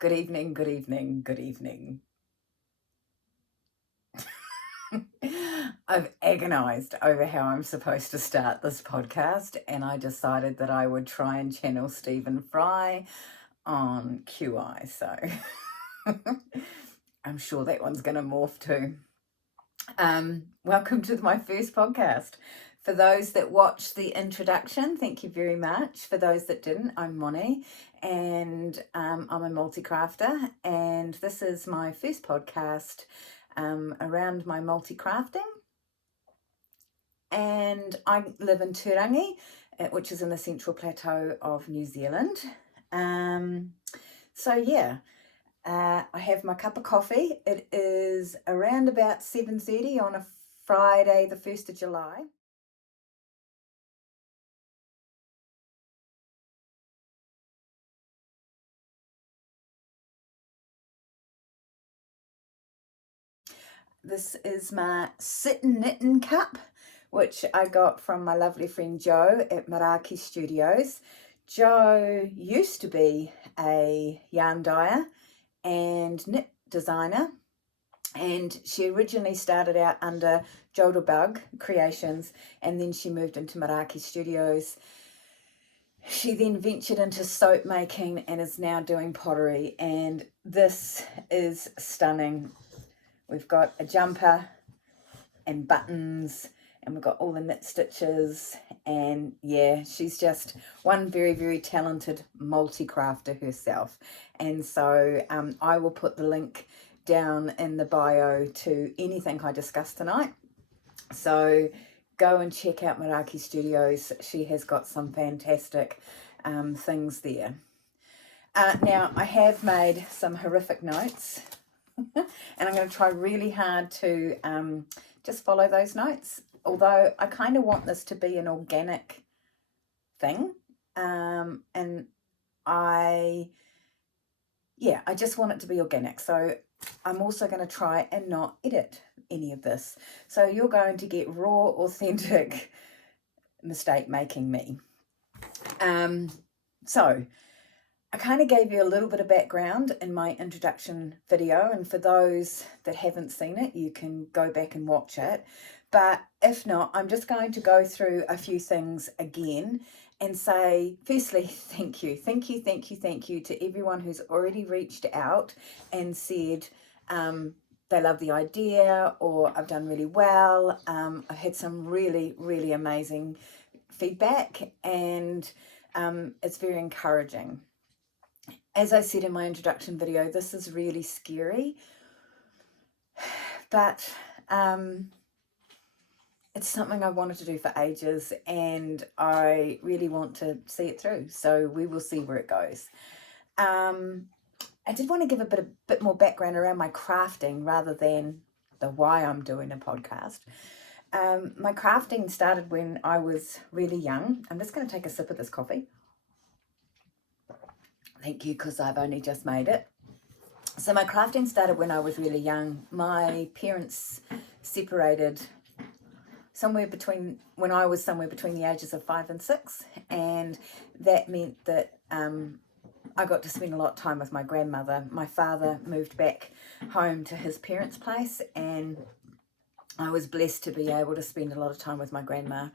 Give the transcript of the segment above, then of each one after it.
Good evening, good evening, good evening. I've agonized over how I'm supposed to start this podcast, and I decided that I would try and channel Stephen Fry on QI. So I'm sure that one's going to morph too. Welcome to my first podcast. For those that watched the introduction, thank you very much. For those that didn't, I'm Moni, and I'm a multicrafter, and this is my first podcast around my multicrafting. And I live in Turangi, which is in the Central Plateau of New Zealand. So yeah, I have my cup of coffee. It is around about 7:30 on a Friday, the 1st of July. This is my Sittin' Knitting cup, which I got from my lovely friend Jo at Meraki Studios. Jo used to be a yarn dyer and knit designer, and she originally started out under Jodabug Creations, and then she moved into Meraki Studios. She then ventured into soap making and is now doing pottery, and this is stunning. We've got a jumper and buttons, and we've got all the knit stitches, and yeah, she's just one very, very talented multi-crafter herself. And so I will put the link down in the bio to anything I discuss tonight. So go and check out Meraki Studios. She has got some fantastic things there. Now, I have made some horrific notes, and I'm going to try really hard to just follow those notes. Although I kind of want this to be an organic thing, and I just want it to be organic. So I'm also going to try and not edit any of this. So you're going to get raw, authentic mistake making me. So I kind of gave you a little bit of background in my introduction video, and for those that haven't seen it, you can go back and watch it. But if not, I'm just going to go through a few things again and say, firstly, thank you to everyone who's already reached out and said they love the idea, or I've done really well. I've had some really, really amazing feedback, and it's very encouraging. As I said in my introduction video, this is really scary, but it's something I wanted to do for ages, and I really want to see it through. So we will see where it goes. I did want to give a bit more background around my crafting rather than the why I'm doing a podcast. My crafting started when I was really young. I'm just going to take a sip of this coffee. Thank you, because I've only just made it. So my crafting started when I was really young. My parents separated when I was somewhere between the ages of 5 and 6, and that meant that I got to spend a lot of time with my grandmother. My father moved back home to his parents' place, and I was blessed to be able to spend a lot of time with my grandma.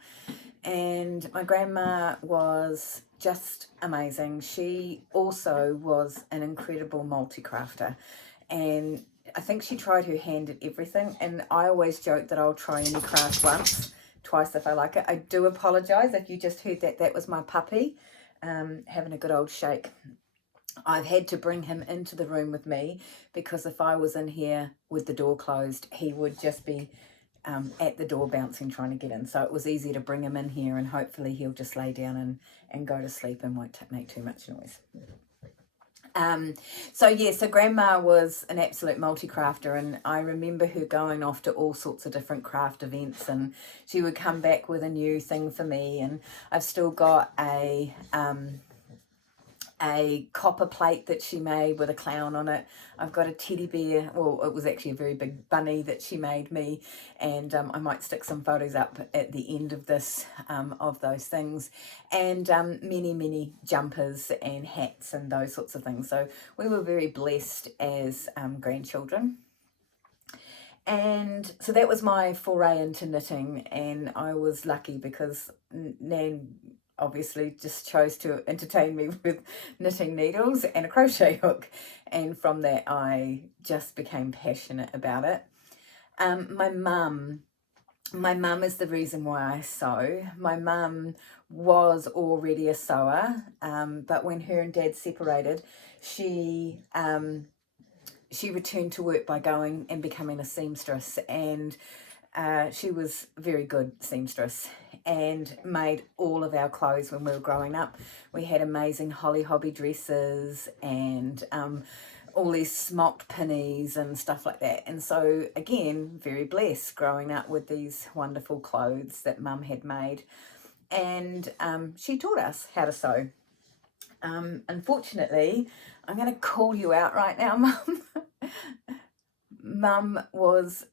And my grandma was just amazing. She also was an incredible multi-crafter, and I think she tried her hand at everything. And I always joke that I'll try any craft once, twice if I like it. I do apologise if you just heard that was my puppy having a good old shake. I've had to bring him into the room with me, because if I was in here with the door closed, he would just be at the door bouncing, trying to get in. So it was easy to bring him in here, and hopefully he'll just lay down and go to sleep and won't make too much noise. So Grandma was an absolute multi-crafter, and I remember her going off to all sorts of different craft events, and she would come back with a new thing for me. And I've still got a a copper plate that she made with a clown on it. I've got a teddy bear, well, it was actually a very big bunny that she made me, and I might stick some photos up at the end of this of those things, and many jumpers and hats and those sorts of things. So we were very blessed as grandchildren. And so that was my foray into knitting, and I was lucky because Nan obviously just chose to entertain me with knitting needles and a crochet hook, and from that I just became passionate about it. My mum is the reason why I sew. My mum was already a sewer, but when her and Dad separated, she returned to work by going and becoming a seamstress, and she was a very good seamstress and made all of our clothes when we were growing up. We had amazing Holly Hobby dresses and all these smocked pinnies and stuff like that. And so again, very blessed growing up with these wonderful clothes that Mum had made. And she taught us how to sew. Unfortunately, I'm going to call you out right now, Mum. Mum was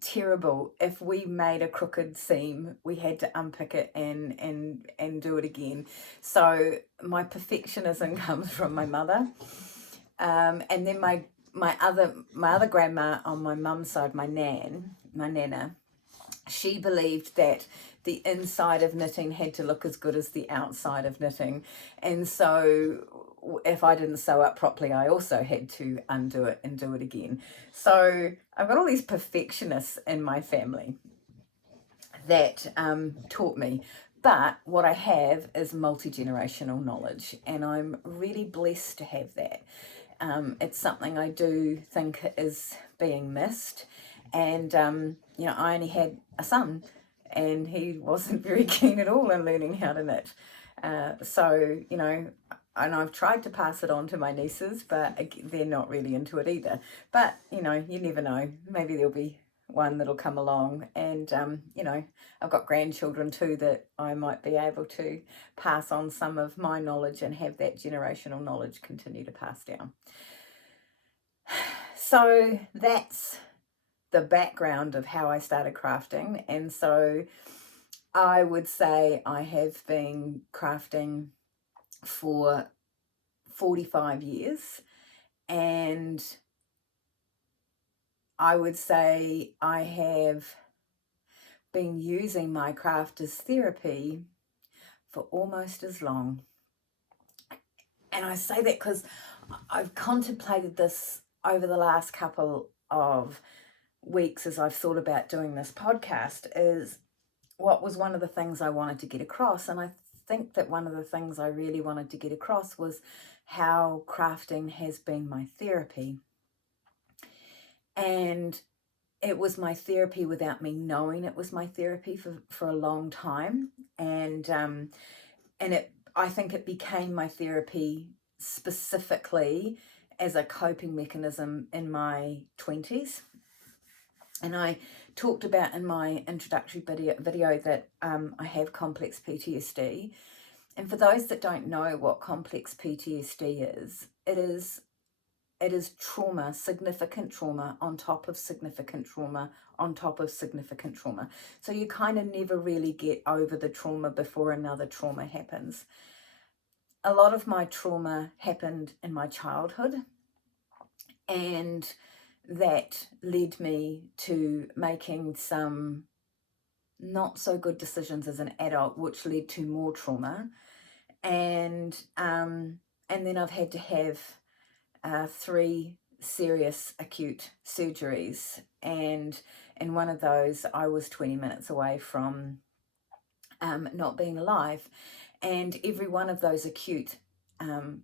terrible. If we made a crooked seam, we had to unpick it and do it again. So my perfectionism comes from my mother, and then my other grandma on my mum's side, my nana, she believed that the inside of knitting had to look as good as the outside of knitting, and so if I didn't sew up properly, I also had to undo it and do it again. So I've got all these perfectionists in my family that taught me. But what I have is multi-generational knowledge, and I'm really blessed to have that. It's something I do think is being missed. And, I only had a son, and he wasn't very keen at all in learning how to knit. So, and I've tried to pass it on to my nieces, but they're not really into it either. But, you never know. Maybe there'll be one that'll come along. And, I've got grandchildren too that I might be able to pass on some of my knowledge and have that generational knowledge continue to pass down. So that's the background of how I started crafting. And so I would say I have been crafting for 45 years, and I would say I have been using my craft as therapy for almost as long. And I say that because I've contemplated this over the last couple of weeks as I've thought about doing this podcast, is what was one of the things I wanted to get across. And I think that one of the things I really wanted to get across was how crafting has been my therapy. And it was my therapy without me knowing it was my therapy for a long time. And I think it became my therapy specifically as a coping mechanism in my 20s. And I talked about in my introductory video that I have complex PTSD. And for those that don't know what complex PTSD is, it is trauma, significant trauma on top of significant trauma on top of significant trauma. So you kind of never really get over the trauma before another trauma happens. A lot of my trauma happened in my childhood, and that led me to making some not so good decisions as an adult, which led to more trauma. And then I've had to have 3 serious acute surgeries, and in one of those I was 20 minutes away from not being alive. And every one of those acute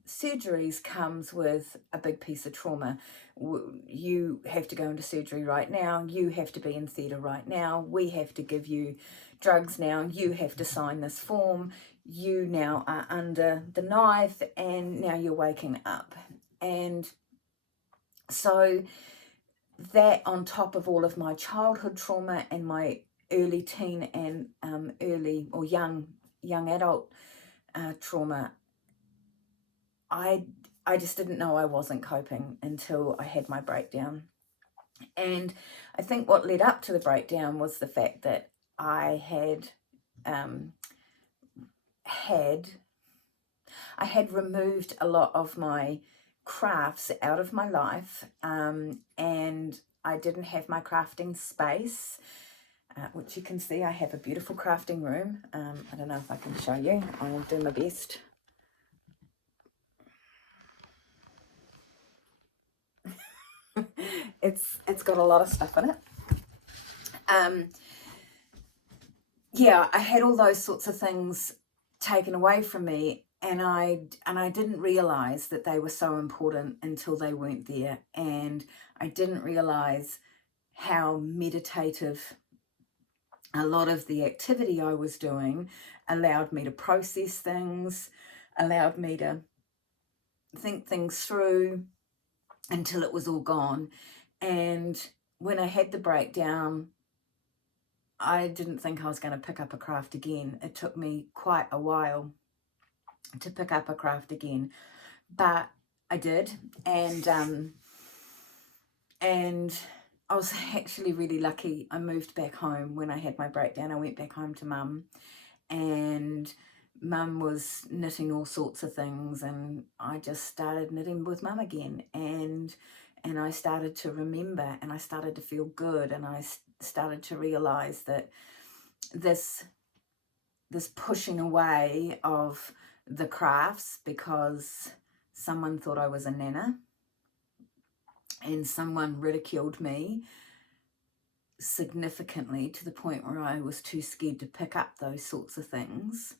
surgeries comes with a big piece of trauma. You have to go into surgery right now, you have to be in theatre right now, we have to give you drugs now, you have to sign this form, you now are under the knife, and now you're waking up. And so that, on top of all of my childhood trauma and my early teen and early or young adult trauma, I just didn't know I wasn't coping until I had my breakdown. And I think what led up to the breakdown was the fact that I had removed a lot of my crafts out of my life, and I didn't have my crafting space, which you can see I have a beautiful crafting room. I don't know if I can show you. I'll do my best. It's got a lot of stuff in it. Yeah, I had all those sorts of things taken away from me, and I didn't realize that they were so important until they weren't there, and I didn't realize how meditative a lot of the activity I was doing allowed me to process things, allowed me to think things through until it was all gone. And when I had the breakdown, I didn't think I was going to pick up a craft again. It took me quite a while to pick up a craft again, but I did, and I was actually really lucky. I moved back home when I had my breakdown. I went back home to Mum, and Mum was knitting all sorts of things, and I just started knitting with Mum again, and I started to remember, and I started to feel good, and I started to realize that this pushing away of the crafts because someone thought I was a nana and someone ridiculed me significantly to the point where I was too scared to pick up those sorts of things.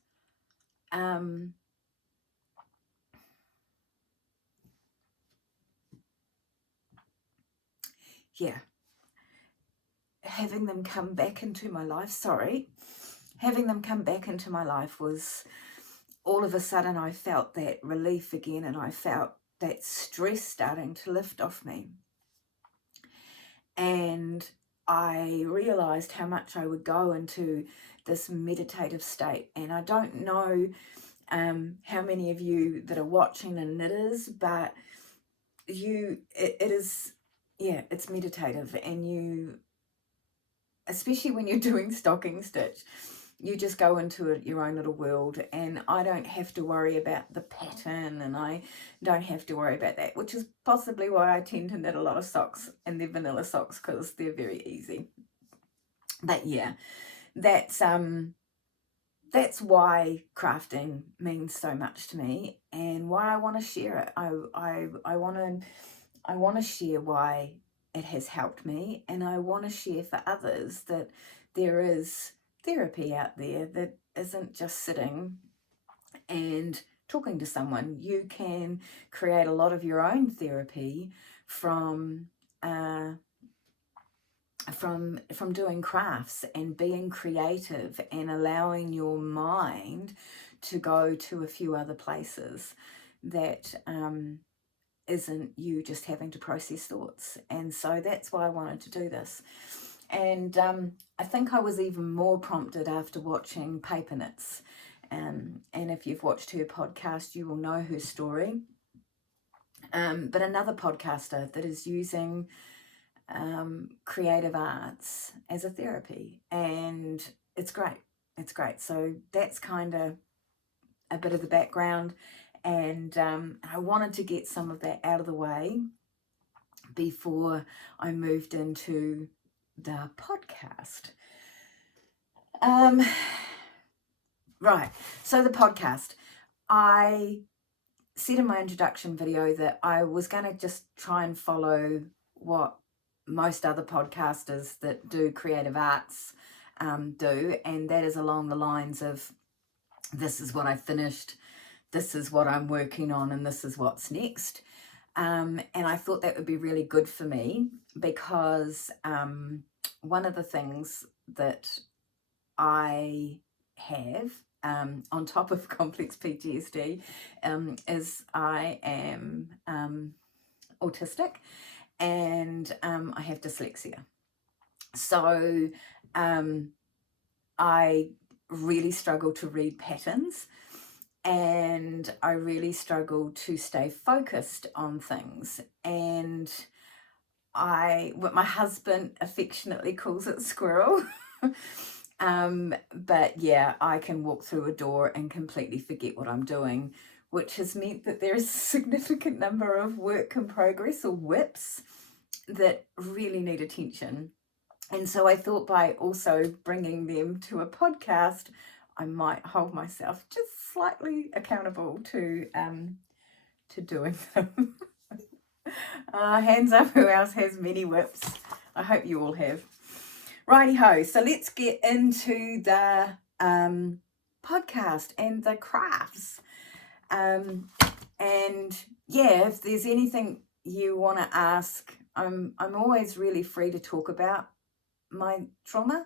Yeah, having them come back into my life, was all of a sudden I felt that relief again, and I felt that stress starting to lift off me. And I realized how much I would go into this meditative state. And I don't know how many of you that are watching are knitters, but it's meditative, and you, especially when you're doing stocking stitch, you just go into your own little world, and I don't have to worry about the pattern, and I don't have to worry about that, which is possibly why I tend to knit a lot of socks, and they're vanilla socks because they're very easy. But yeah, that's why crafting means so much to me, and why I want to share it. I want to share why it has helped me, and I want to share for others that there is therapy out there that isn't just sitting and talking to someone. You can create a lot of your own therapy from doing crafts and being creative and allowing your mind to go to a few other places that isn't you just having to process thoughts. And so that's why I wanted to do this. And I think I was even more prompted after watching Paper Knits. And if you've watched her podcast, you will know her story. But another podcaster that is using creative arts as a therapy, and it's great. So that's kind of a bit of the background, and I wanted to get some of that out of the way before I moved into the podcast. Right, so the podcast, I said in my introduction video that I was going to just try and follow what most other podcasters that do creative arts do, and that is along the lines of, this is what I finished, this is what I'm working on, and this is what's next. And I thought that would be really good for me, because one of the things that I have on top of complex PTSD is I am autistic, and I have dyslexia. So I really struggle to read patterns, and I really struggled to stay focused on things. And what my husband affectionately calls it squirrel. But yeah, I can walk through a door and completely forget what I'm doing, which has meant that there is a significant number of work in progress, or WIPs, that really need attention. And so I thought by also bringing them to a podcast, I might hold myself just slightly accountable to doing them. Hands up who else has many WIPs. I hope you all have. Righty-ho, so let's get into the podcast and the crafts. And yeah, if there's anything you want to ask, I'm always really free to talk about my trauma,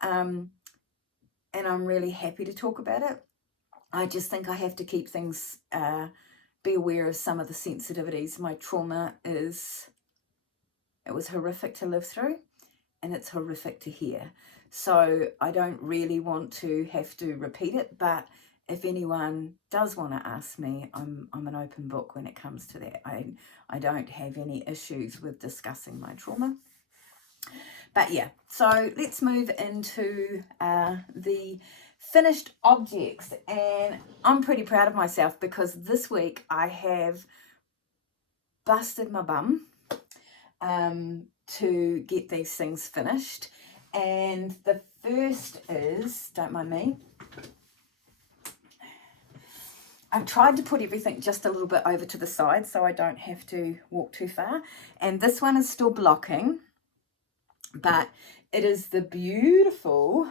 and I'm really happy to talk about it. I just think I have to keep things, be aware of some of the sensitivities. My trauma it was horrific to live through, and it's horrific to hear. So I don't really want to have to repeat it, but if anyone does want to ask me, I'm an open book when it comes to that. I don't have any issues with discussing my trauma. But yeah, so let's move into the finished objects. And I'm pretty proud of myself because this week I have busted my bum to get these things finished. And the first is, don't mind me, I've tried to put everything just a little bit over to the side so I don't have to walk too far. And this one is still blocking, but it is the beautiful,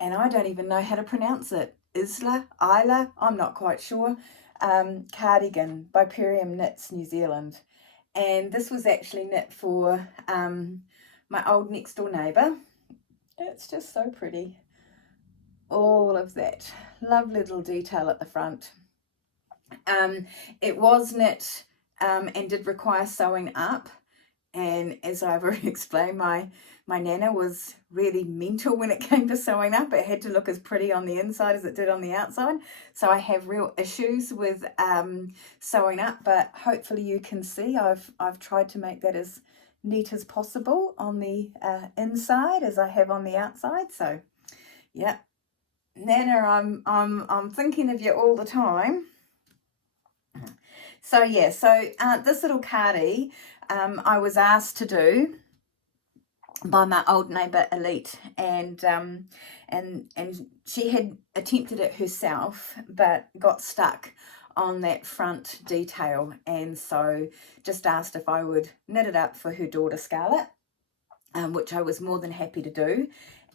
and I don't even know how to pronounce it, Isla, I'm not quite sure, cardigan by Perium Knits New Zealand. And this was actually knit for my old next door neighbour. It's just so pretty. All of that lovely little detail at the front. It was knit and did require sewing up. And as I've already explained, my nana was really mental when it came to sewing up. It had to look as pretty on the inside as it did on the outside. So I have real issues with sewing up, but hopefully you can see I've tried to make that as neat as possible on the inside as I have on the outside. So yeah, Nana, I'm thinking of you all the time. So yeah, so this little cardie I was asked to do by my old neighbour Elite, and she had attempted it herself but got stuck on that front detail, and so just asked if I would knit it up for her daughter Scarlett, which I was more than happy to do,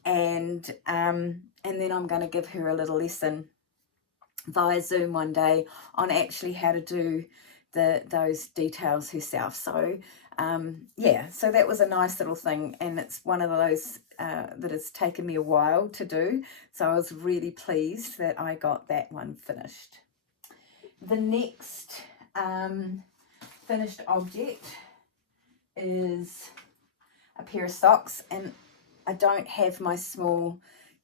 and then I'm going to give her a little lesson via Zoom one day on actually how to do those details herself. So yeah, so that was a nice little thing, and it's one of those that has taken me a while to do, so I was really pleased that I got that one finished. The next finished object is a pair of socks, and I don't have my small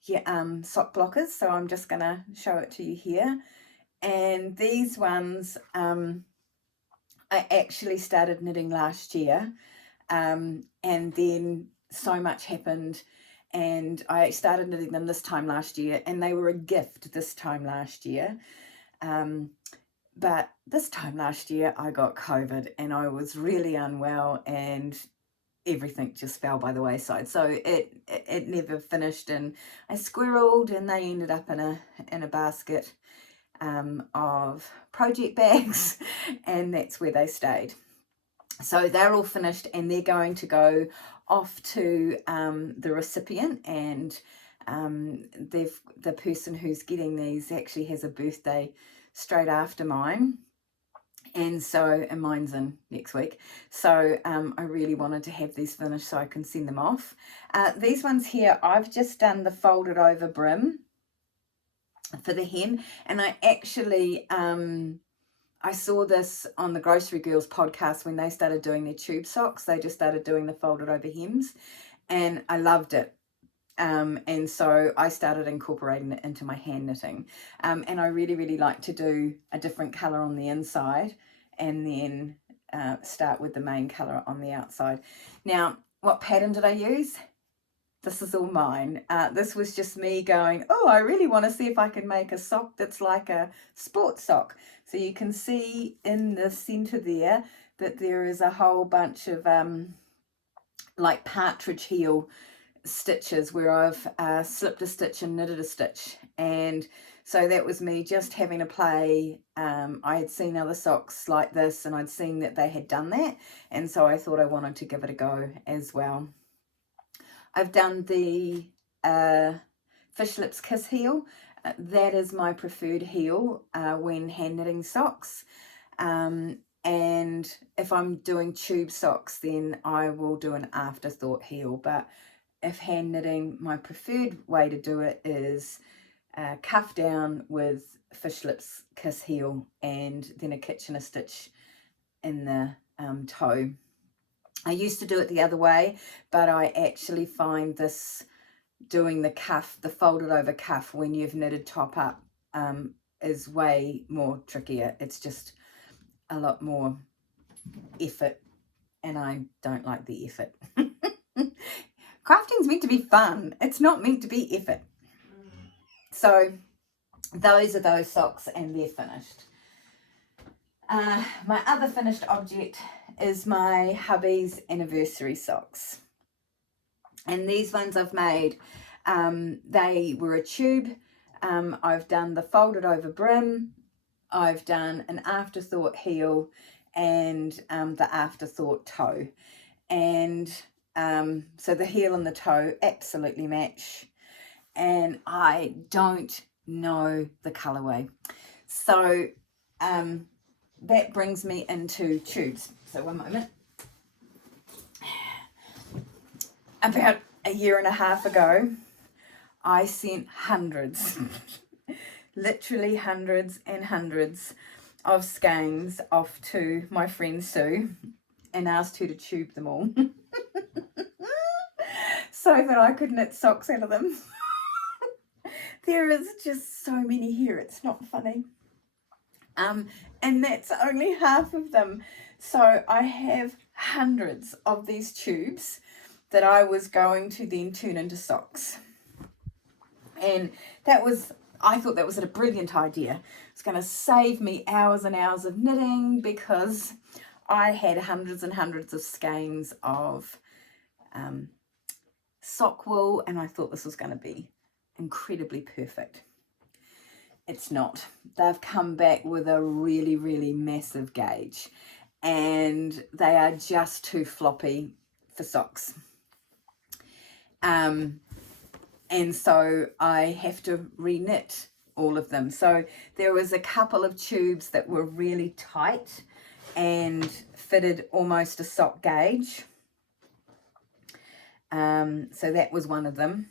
sock blockers, so I'm just going to show it to you here. And these ones I actually started knitting last year, and then so much happened, and I started knitting them this time last year, and they were a gift this time last year. But this time last year I got COVID and I was really unwell, and everything just fell by the wayside. So it never finished, and I squirreled, and they ended up in a basket of project bags, and that's where they stayed. So they're all finished, and they're going to go off to the recipient, and the person who's getting these actually has a birthday straight after mine, and mine's in next week, so I really wanted to have these finished so I can send them off. These ones here, I've just done the folded over brim for the hem, and I actually I saw this on the Grocery Girls podcast when they started doing their tube socks. They just started doing the folded over hems, and I loved it. And so I started incorporating it into my hand knitting. And I really like to do a different colour on the inside and then start with the main colour on the outside. Now, what pattern did I use? This is all mine. This was just me going, oh, I really want to see if I can make a sock that's like a sports sock. So you can see in the centre there that there is a whole bunch of like partridge heel stitches where I've slipped a stitch and knitted a stitch. And so that was me just having a play. I had seen other socks like this and I'd seen that they had done that. And so I thought I wanted to give it a go as well. I've done the Fish Lips Kiss heel. That is my preferred heel when hand knitting socks. And if I'm doing tube socks, then I will do an afterthought heel. But if hand knitting, my preferred way to do it is cuff down with Fish Lips Kiss heel and then a Kitchener stitch in the toe. I used to do it the other way, but I actually find this doing the cuff, the folded over cuff when you've knitted top up is way more trickier. It's just a lot more effort and I don't like the effort. Crafting's meant to be fun. It's not meant to be effort. So those are those socks and they're finished. My other finished object is my hubby's anniversary socks. And these ones I've made, they were a tube. I've done the folded over brim. I've done an afterthought heel and the afterthought toe. And so the heel and the toe absolutely match. And I don't know the colourway. So that brings me into tubes. So one moment. About a year and a half ago, I sent hundreds, literally hundreds and hundreds of skeins off to my friend Sue and asked her to tube them all so that I could knit socks out of them. There is just so many here, it's not funny. And that's only half of them. So I have hundreds of these tubes that I was going to then turn into socks. And I thought that was a brilliant idea. It's going to save me hours and hours of knitting because I had hundreds and hundreds of skeins of sock wool and I thought this was going to be incredibly perfect. It's not. They've come back with a really massive gauge and they are just too floppy for socks. And so I have to re-knit all of them. So there was a couple of tubes that were really tight and fitted almost a sock gauge. So that was one of them.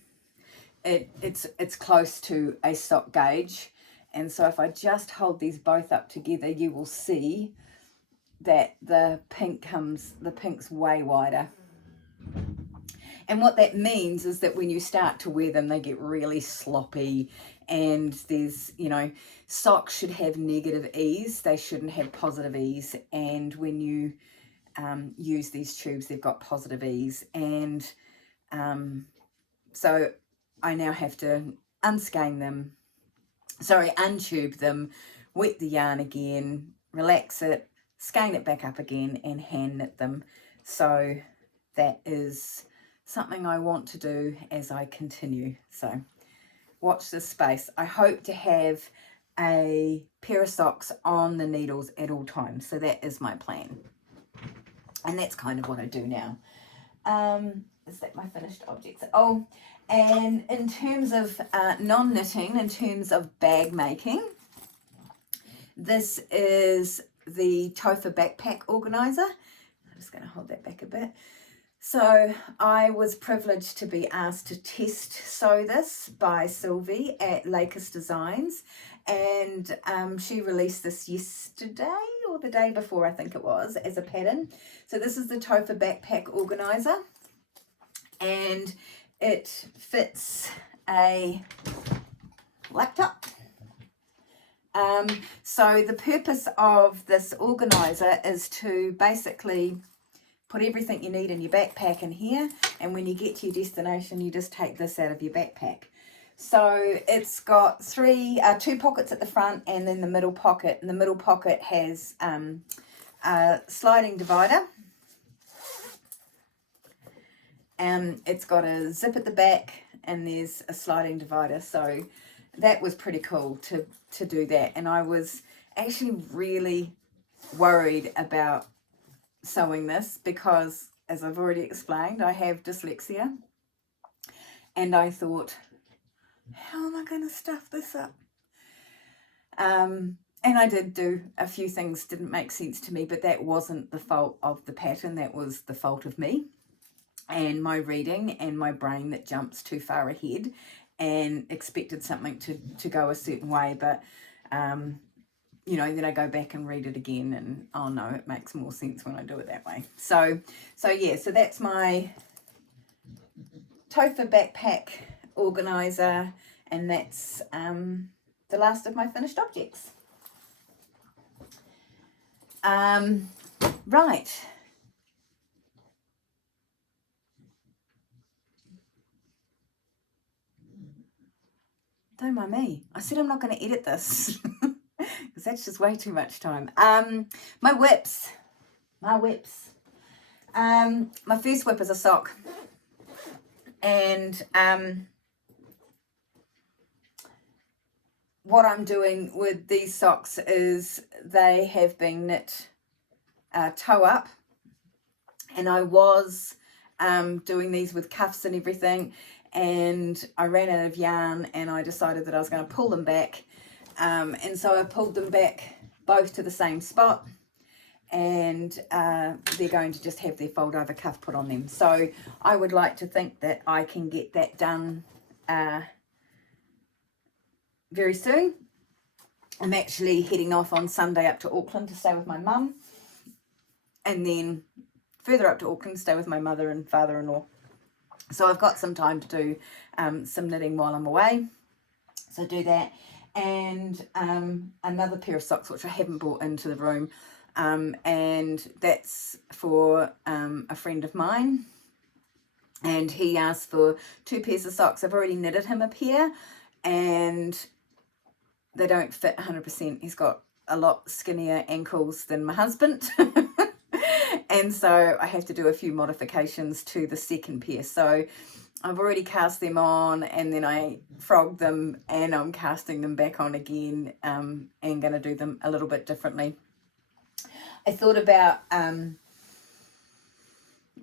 It's close to a sock gauge. And so if I just hold these both up together, you will see that the pink's way wider. And what that means is that when you start to wear them, they get really sloppy and there's, socks should have negative ease. They shouldn't have positive ease. And when you use these tubes, they've got positive ease. And so I now have to untube them, wet the yarn again, relax it, skein it back up again and hand knit them. So that is something I want to do as I continue. So watch this space. I hope to have a pair of socks on the needles at all times. So that is my plan. And that's kind of what I do now. Is that my finished objects? Oh, and in terms of non-knitting, in terms of bag making, this is the Topher backpack organizer. I'm just going to hold that back a bit. So I was privileged to be asked to test sew this by Sylvie at Lakers Designs, and she released this yesterday or the day before, I think it was, as a pattern. So this is the Topher backpack organizer, and it fits a laptop. So the purpose of this organizer is to basically put everything you need in your backpack in here, and when you get to your destination, you just take this out of your backpack. So it's got two pockets at the front, and then the middle pocket. And the middle pocket has a sliding divider. It's got a zip at the back, and there's a sliding divider. So that was pretty cool to do that. And I was actually really worried about sewing this because, as I've already explained, I have dyslexia, and I thought, how am I going to stuff this up? And I did do a few things didn't make sense to me, but that wasn't the fault of the pattern. That was the fault of me and my reading and my brain that jumps too far ahead and expected something to go a certain way. But you know, then I go back and read it again, and oh no, it makes more sense when I do it that way. So yeah, so that's my Topher backpack organizer, and that's the last of my finished objects. Right. Don't mind me. I said I'm not going to edit this because that's just way too much time. My whips. My first whip is a sock. And what I'm doing with these socks is they have been knit toe up. And I was doing these with cuffs and everything, and I ran out of yarn, and I decided that I was going to pull them back, and so I pulled them back both to the same spot, and they're going to just have their fold over cuff put on them. So I would like to think that I can get that done very soon. I'm actually heading off on Sunday up to Auckland to stay with my mum, and then further up to Auckland, stay with my mother and father-in-law. So I've got some time to do some knitting while I'm away. So do that. And another pair of socks, which I haven't brought into the room. And that's for a friend of mine. And he asked for 2 pairs of socks. I've already knitted him a pair, and they don't fit 100%. He's got a lot skinnier ankles than my husband. And so I have to do a few modifications to the second pair. So I've already cast them on, and then I frogged them, and I'm casting them back on again, and going to do them a little bit differently. I thought about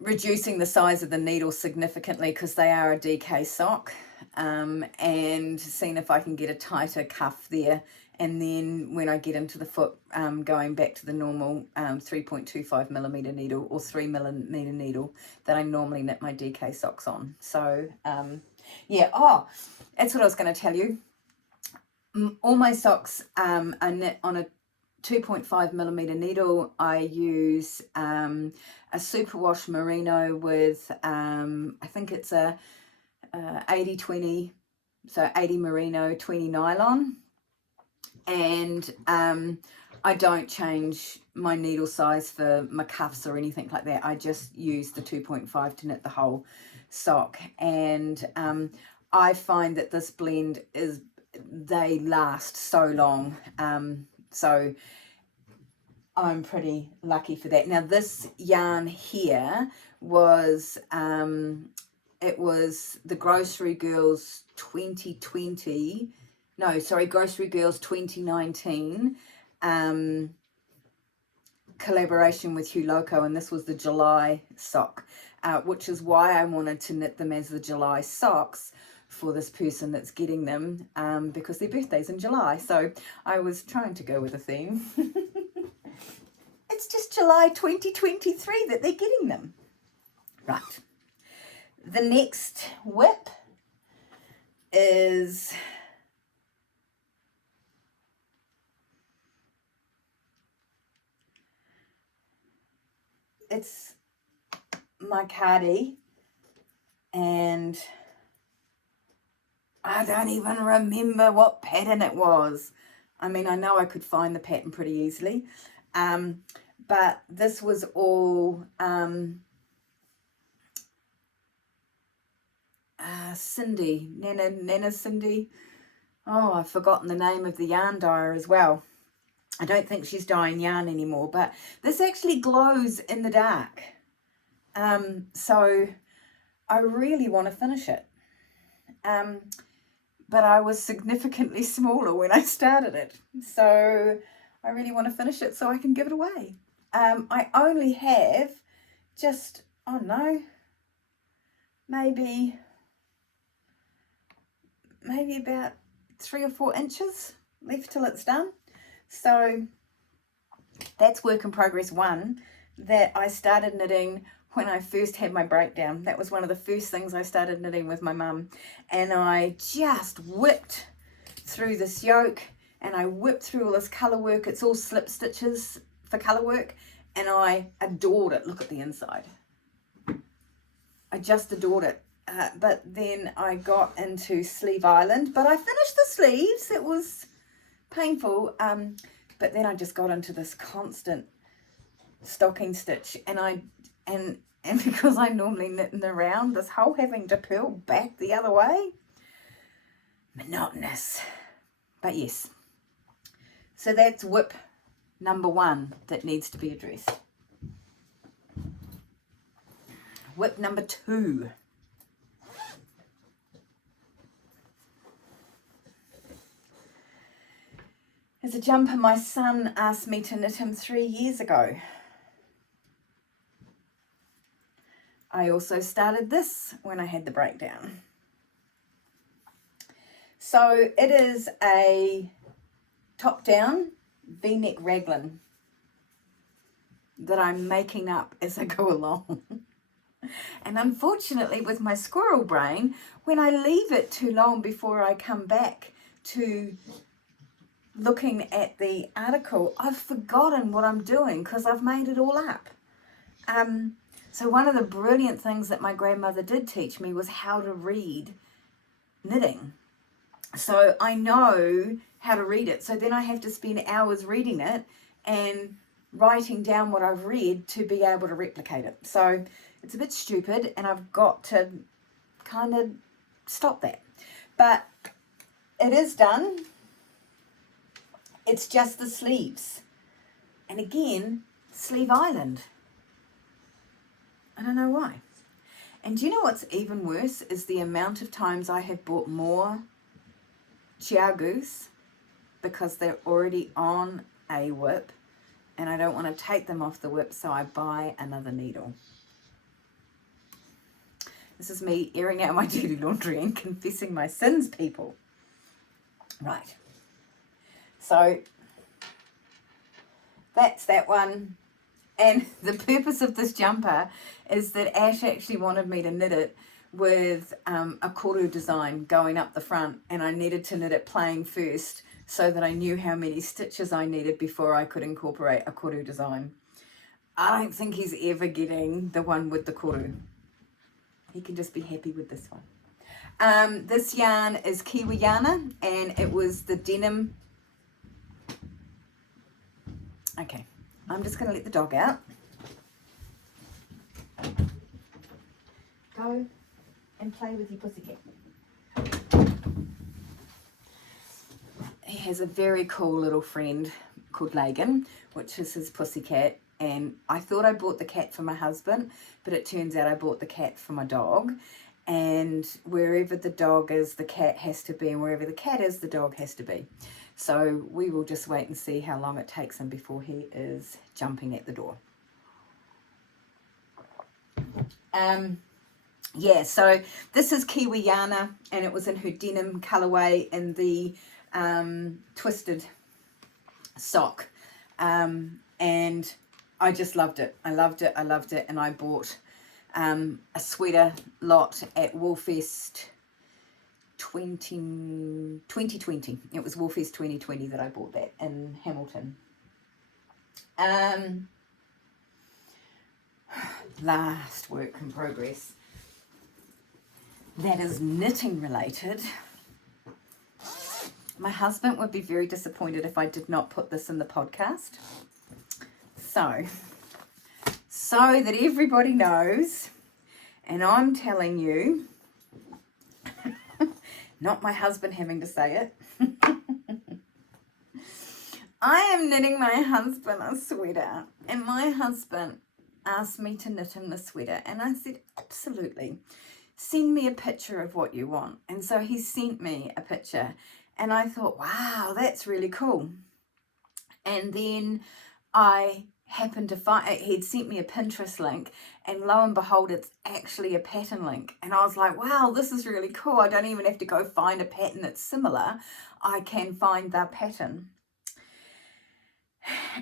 reducing the size of the needle significantly because they are a DK sock, and seeing if I can get a tighter cuff there. And then when I get into the foot, going back to the normal 3.25 millimeter needle or 3 millimeter needle that I normally knit my DK socks on. So yeah, that's what I was going to tell you. All my socks are knit on a 2.5 millimeter needle. I use a superwash merino with I think it's a 80-20, so 80 merino, 20 nylon. And I don't change my needle size for my cuffs or anything like that. I just use the 2.5 to knit the whole sock. And I find that this blend they last so long. So I'm pretty lucky for that. Now this yarn here was it was the Grocery Girls 2020. No, sorry, Grocery Girls 2019 collaboration with Hugh Loco, and this was the July sock, which is why I wanted to knit them as the July socks for this person that's getting them, because their birthday's in July. So I was trying to go with a theme. It's just July 2023 that they're getting them. Right. The next whip is it's my cardi, and I don't even remember what pattern it was. I mean, I know I could find the pattern pretty easily. But this was all Cindy, Nana Cindy. Oh, I've forgotten the name of the yarn dyer as well. I don't think she's dyeing yarn anymore, but this actually glows in the dark. So I really want to finish it. But I was significantly smaller when I started it. So I really want to finish it so I can give it away. I only have just, oh no, maybe about 3 or 4 inches left till it's done. So that's work in progress 1 that I started knitting when I first had my breakdown. That was one of the first things I started knitting with my mum. And I just whipped through this yoke and I whipped through all this colour work. It's all slip stitches for colour work. And I adored it. Look at the inside. I just adored it. But then I got into Sleeve Island. But I finished the sleeves. It was painful. But then I just got into this constant stocking stitch. And because I normally knit in the round, this whole having to purl back the other way, monotonous. But yes. So that's whip number 1 that needs to be addressed. Whip number 2. Is a jumper my son asked me to knit him 3 years ago. I also started this when I had the breakdown. So it is a top-down V-neck raglan that I'm making up as I go along. And unfortunately with my squirrel brain, when I leave it too long before I come back to looking at the article, I've forgotten what I'm doing because I've made it all up. So one of the brilliant things that my grandmother did teach me was how to read knitting. So I know how to read it. So then I have to spend hours reading it and writing down what I've read to be able to replicate it. So it's a bit stupid and I've got to kind of stop that. But it is done. It's just the sleeves. And again, Sleeve Island. I don't know why. And do you know what's even worse is the amount of times I have bought more chiagus because they're already on a whip and I don't want to take them off the whip, so I buy another needle. This is me airing out my dirty laundry and confessing my sins, people. Right. So that's that one. And the purpose of this jumper is that Ash actually wanted me to knit it with a koru design going up the front, and I needed to knit it plain first so that I knew how many stitches I needed before I could incorporate a koru design. I don't think he's ever getting the one with the koru. He can just be happy with this one. This yarn is Kiwi Yarna, and it was the denim. Okay. I'm just going to let the dog out. Go and play with your pussycat. He has a very cool little friend called Lagan, which is his pussycat. And I thought I bought the cat for my husband, but it turns out I bought the cat for my dog. And wherever the dog is, the cat has to be. And wherever the cat is, the dog has to be. So we will just wait and see how long it takes him before he is jumping at the door. Yeah, so this is Kiwi Yarna, and it was in her denim colourway in the twisted sock. And I just loved it. I loved it, and I bought a sweater lot at Woolfest 2020. It was Woolfest 2020 that I bought that in Hamilton. Last work in progress that is knitting related My husband would be very disappointed if I did not put this in the podcast. So that everybody knows, and I'm telling you, not my husband having to say it, I am knitting my husband a sweater, and my husband asked me to knit him the sweater, and I said, absolutely, send me a picture of what you want. And so he sent me a picture, and I thought, wow, that's really cool. And then I happened to find, he'd sent me a Pinterest link, and lo and behold, it's actually a pattern link. And I was like, wow, this is really cool. I don't even have to go find a pattern that's similar. I can find the pattern.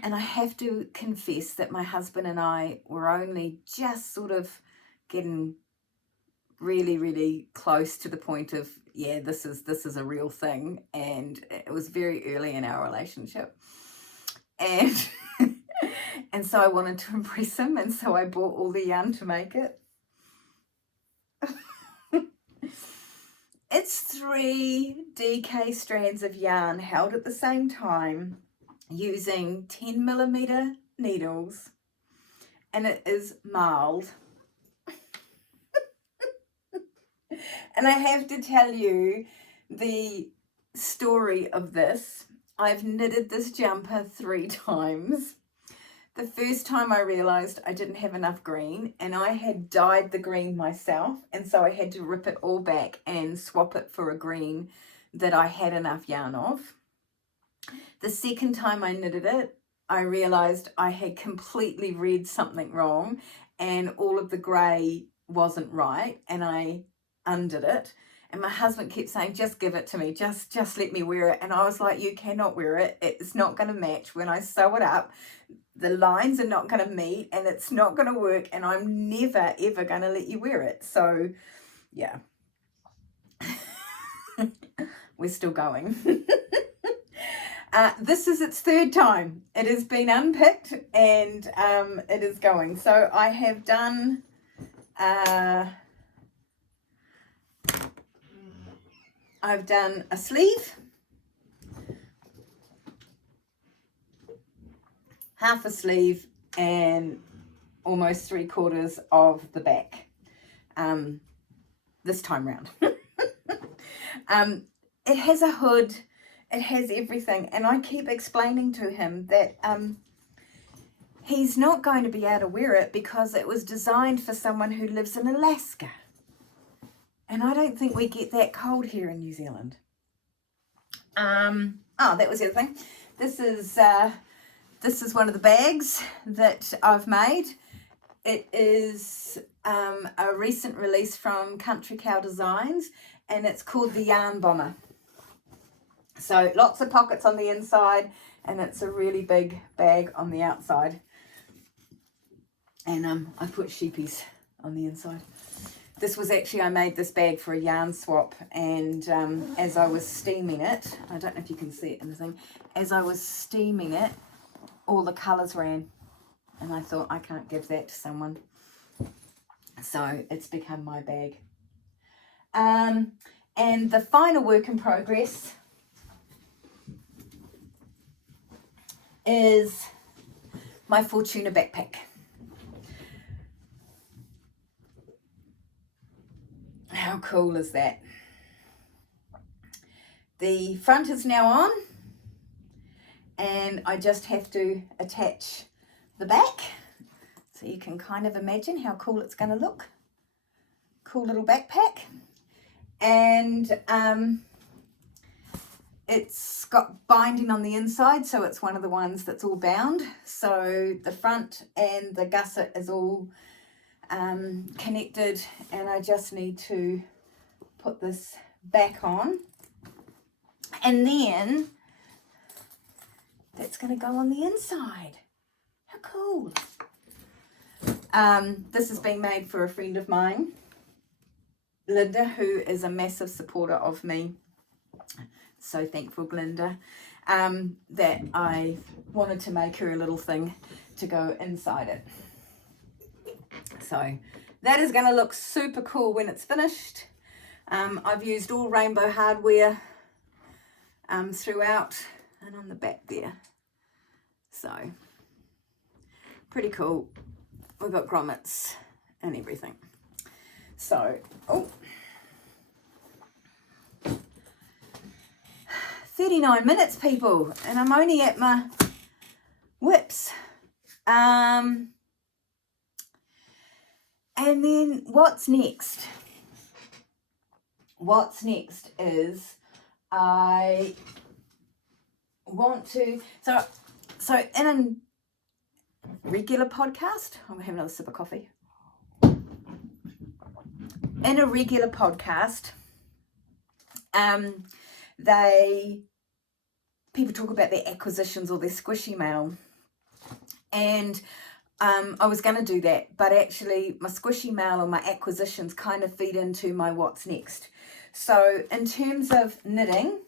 And I have to confess that my husband and I were only just sort of getting really, really close to the point of, yeah, this is a real thing. And it was very early in our relationship. And and so I wanted to impress him, and so I bought all the yarn to make it. It's 3 DK strands of yarn held at the same time using 10mm needles, and it is marled. And I have to tell you the story of this. I've knitted this jumper 3 times. The first time I realized I didn't have enough green, and I had dyed the green myself, and so I had to rip it all back and swap it for a green that I had enough yarn of. The second time I knitted it, I realized I had completely read something wrong, and all of the grey wasn't right, and I undid it. And my husband kept saying, just give it to me, just let me wear it. And I was like, you cannot wear it. It's not going to match. When I sew it up, the lines are not going to meet, and it's not going to work, and I'm never, ever going to let you wear it. So, yeah. We're still going. This is its 3rd time. It has been unpicked, and it is going. So I have done... I've done a sleeve, half a sleeve, and almost 3/4 of the back this time round. It has a hood, it has everything, and I keep explaining to him that he's not going to be able to wear it because it was designed for someone who lives in Alaska. And I don't think we get that cold here in New Zealand. That was the other thing. This is one of the bags that I've made. It is a recent release from Country Cow Designs, and it's called the Yarn Bomber. So lots of pockets on the inside, and it's a really big bag on the outside. And I put sheepies on the inside. This was actually, I made this bag for a yarn swap, and as I was steaming it, I don't know if you can see it in the thing, as I was steaming it, all the colours ran, and I thought, I can't give that to someone. So it's become my bag. And the final work in progress is my Fortuna backpack. How cool is that? The front is now on, and I just have to attach the back, so you can kind of imagine how cool it's going to look. Cool little backpack. And it's got binding on the inside, so it's one of the ones that's all bound. So the front and the gusset is all connected, and I just need to put this back on, and then that's going to go on the inside. How cool. This is being made for a friend of mine, Linda, who is a massive supporter of me. So thankful, Glinda, that I wanted to make her a little thing to go inside it. So that is going to look super cool when it's finished. I've used all rainbow hardware throughout and on the back there. So pretty cool. We've got grommets and everything. So, 39 minutes, people, and I'm only at my whips. And then what's next? What's next is I want to, so in a regular podcast, I'm gonna have another sip of coffee. In a regular podcast, people talk about their acquisitions or their squishy mail, and I was going to do that, but actually my squishy mail or my acquisitions kind of feed into my what's next. So in terms of knitting,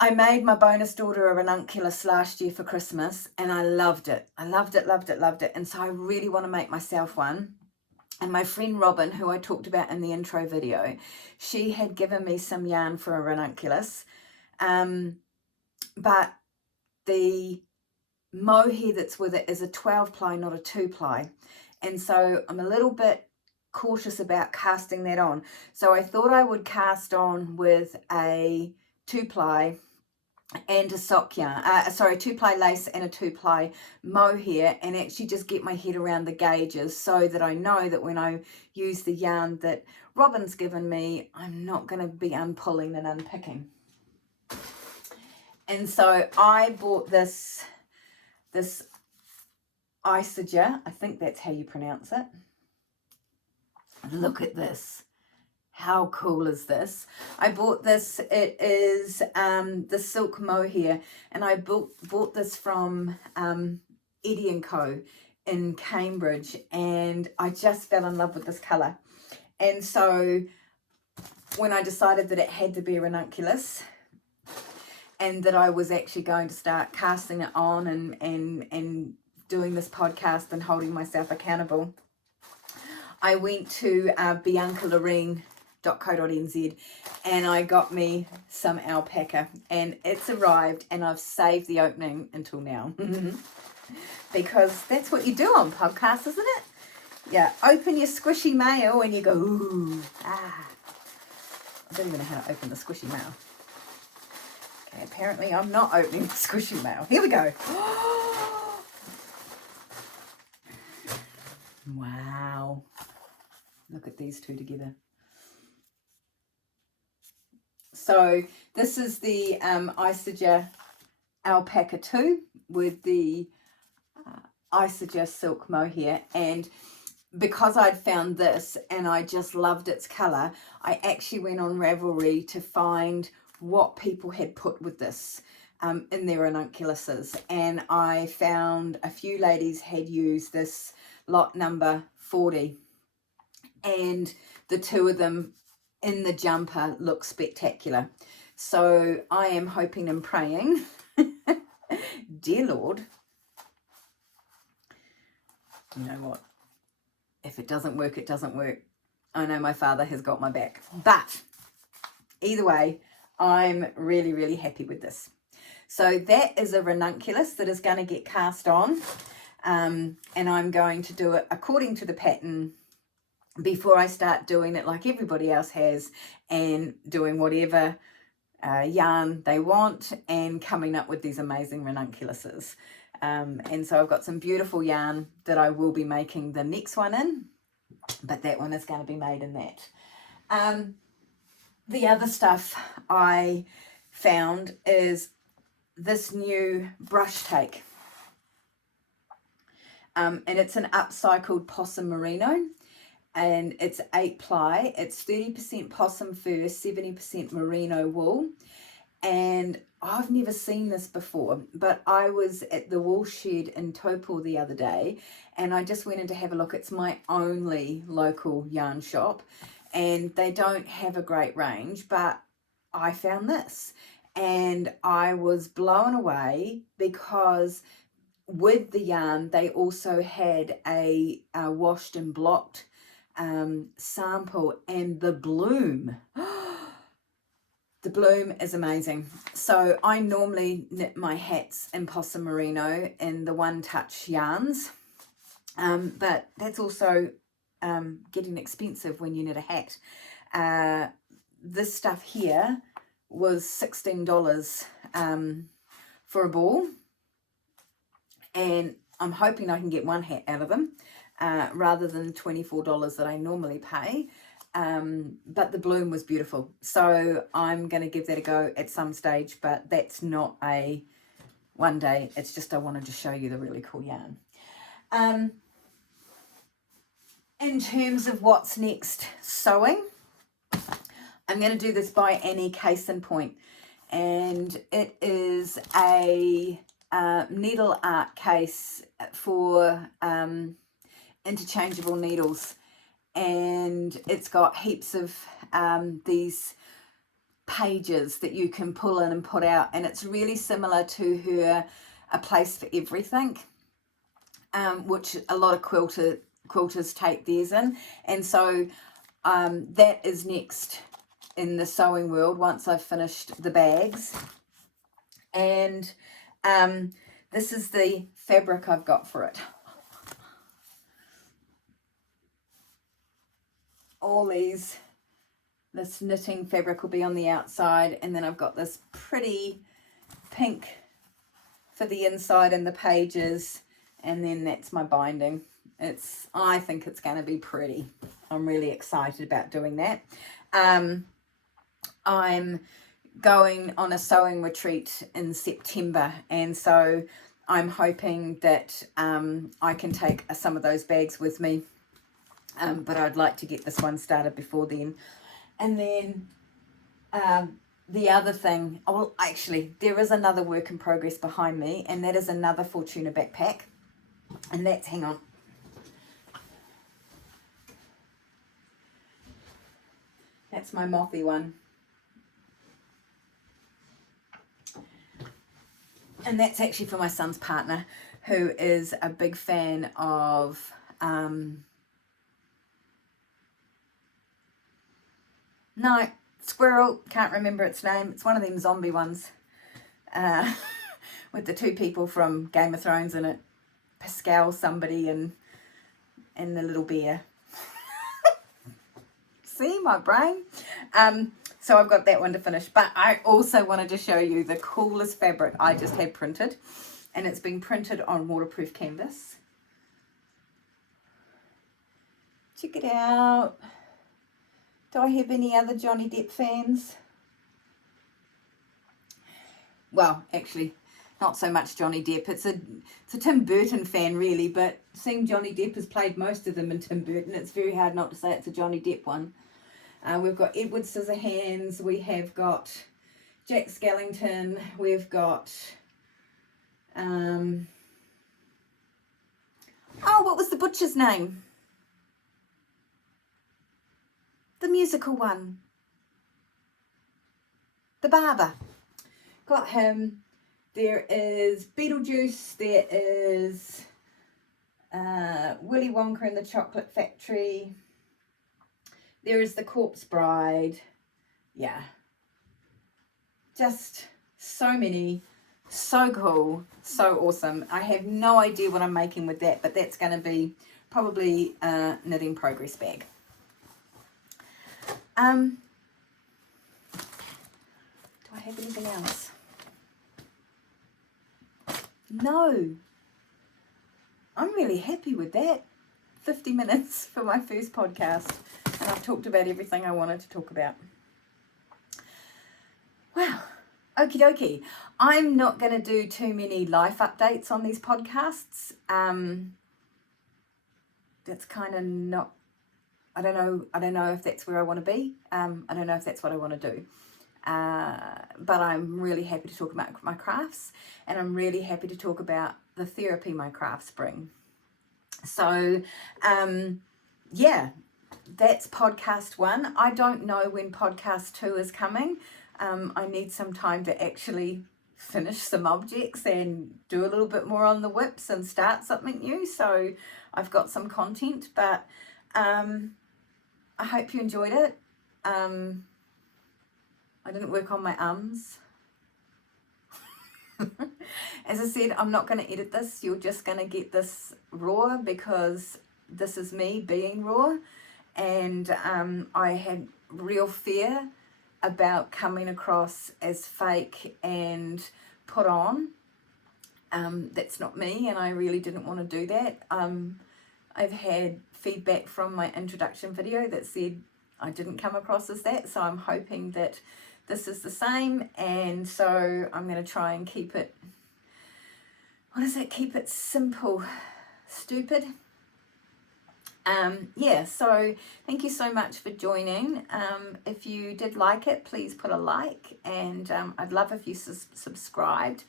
I made my bonus daughter a ranunculus last year for Christmas, and I loved it. I loved it. And so I really want to make myself one. And my friend Robin, who I talked about in the intro video, she had given me some yarn for a ranunculus. But the mohair that's with it is a 12 ply, not a 2 ply. And so I'm a little bit cautious about casting that on. So I thought I would cast on with a 2 ply and a sock yarn, 2 ply lace and a 2 ply mohair, and actually just get my head around the gauges so that I know that when I use the yarn that Robin's given me, I'm not going to be unpulling and unpicking. And so I bought this Isager, I think that's how you pronounce it. Look at this. How cool is this? I bought this, it is the silk mohair, and I bought this from Eddie & Co in Cambridge, and I just fell in love with this colour. And so when I decided that it had to be a ranunculus, and that I was actually going to start casting it on and doing this podcast and holding myself accountable, I went to biancaloreen.co.nz and I got me some alpaca, and it's arrived, and I've saved the opening until now because that's what you do on podcasts, isn't it? Yeah, open your squishy mail and you go, ooh, ah. I don't even know how to open the squishy mail. Okay, apparently I'm not opening the squishy mail. Here we go. Wow. Look at these two together. So this is the Isager Alpaca 2 with the Isager Silk Mohair, and because I'd found this and I just loved its colour, I actually went on Ravelry to find what people had put with this in their ranunculuses, and I found a few ladies had used this lot number 40, and the two of them in the jumper look spectacular. So I am hoping and praying, dear Lord, you know what, if it doesn't work, it doesn't work. I know my Father has got my back. But either way, I'm really, really happy with this. So that is a ranunculus that is going to get cast on. And I'm going to do it according to the pattern before I start doing it like everybody else has and doing whatever yarn they want and coming up with these amazing ranunculuses. And so I've got some beautiful yarn that I will be making the next one in, but that one is going to be made in that. The other stuff I found is this new brush take. And it's an upcycled possum merino, and it's 8 ply. It's 30% possum fur, 70% merino wool. And I've never seen this before, but I was at the wool shed in Taupo the other day, and I just went in to have a look. It's my only local yarn shop, and they don't have a great range, but I found this, and I was blown away because with the yarn, they also had a washed and blocked sample, and the bloom. The bloom is amazing. So I normally knit my hats in Possum Merino in the One Touch yarns, but that's also getting expensive when you knit a hat. This stuff here was $16 for a ball, and I'm hoping I can get one hat out of them rather than $24 that I normally pay. But the bloom was beautiful, so I'm going to give that a go at some stage, but that's not a one day, it's just I wanted to show you the really cool yarn. In terms of what's next sewing, I'm going to do this by Annie Case in Point, and it is a needle art case for interchangeable needles, and it's got heaps of these pages that you can pull in and put out, and it's really similar to her A Place for Everything, which a lot of quilters take theirs in, and so that is next in the sewing world once I've finished the bags. And this is the fabric I've got for it. All this knitting fabric will be on the outside, and then I've got this pretty pink for the inside and the pages, and then that's my binding. I think it's going to be pretty. I'm really excited about doing that. I'm going on a sewing retreat in September, and so I'm hoping that I can take some of those bags with me, but I'd like to get this one started before then. And then the other thing, well, actually, there is another work in progress behind me, and that is another Fortuna backpack, and that's, hang on. That's my mothy one. And that's actually for my son's partner, who is a big fan of no, squirrel, can't remember its name. It's one of them zombie ones with the two people from Game of Thrones in it. Pascal somebody and the little bear. See, my brain. So I've got that one to finish, but I also wanted to show you the coolest fabric I just had printed, and it's been printed on waterproof canvas. Check it out. Do I have any other Johnny Depp fans? Well, actually, not so much Johnny Depp. It's a Tim Burton fan, really, but seeing Johnny Depp has played most of them in Tim Burton, it's very hard not to say it's a Johnny Depp one. We've got Edward Scissorhands, we have got Jack Skellington, we've got, oh, what was the butcher's name? The musical one. The barber. Got him. There is Beetlejuice, there is Willy Wonka and the Chocolate Factory. There is the Corpse Bride. Yeah. Just so many. So cool. So awesome. I have no idea what I'm making with that, but that's going to be probably a knitting progress bag. Do I have anything else? No. I'm really happy with that. 50 minutes for my first podcast, and I've talked about everything I wanted to talk about. Wow. Okie dokie. I'm not going to do too many life updates on these podcasts. That's kind of not, I don't know if that's where I want to be. I don't know if that's what I want to do. But I'm really happy to talk about my crafts, and I'm really happy to talk about the therapy my crafts bring. So, yeah, that's podcast 1. I don't know when podcast 2 is coming. I need some time to actually finish some objects and do a little bit more on the whips and start something new. So I've got some content, but I hope you enjoyed it. I didn't work on my ums. As I said, I'm not going to edit this. You're just going to get this raw because this is me being raw. And I had real fear about coming across as fake and put on. That's not me, and I really didn't want to do that. I've had feedback from my introduction video that said I didn't come across as that, so I'm hoping that this is the same. And so I'm going to try and keep it, what is it, keep it simple, stupid. Yeah, so thank you so much for joining. If you did like it, please put a like, and I'd love if you subscribed.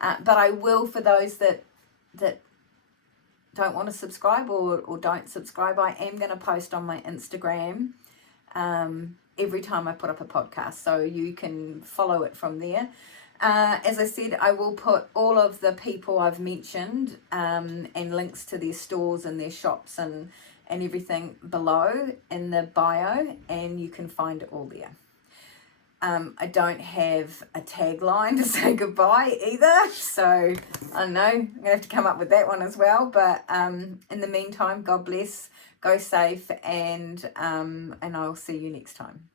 But I will, for those that don't want to subscribe or don't subscribe, I am going to post on my Instagram every time I put up a podcast, so you can follow it from there. As I said, I will put all of the people I've mentioned and links to their stores and their shops and everything below in the bio, and you can find it all there. I don't have a tagline to say goodbye either, so I don't know, I'm going to have to come up with that one as well. But in the meantime, God bless, go safe, and I'll see you next time.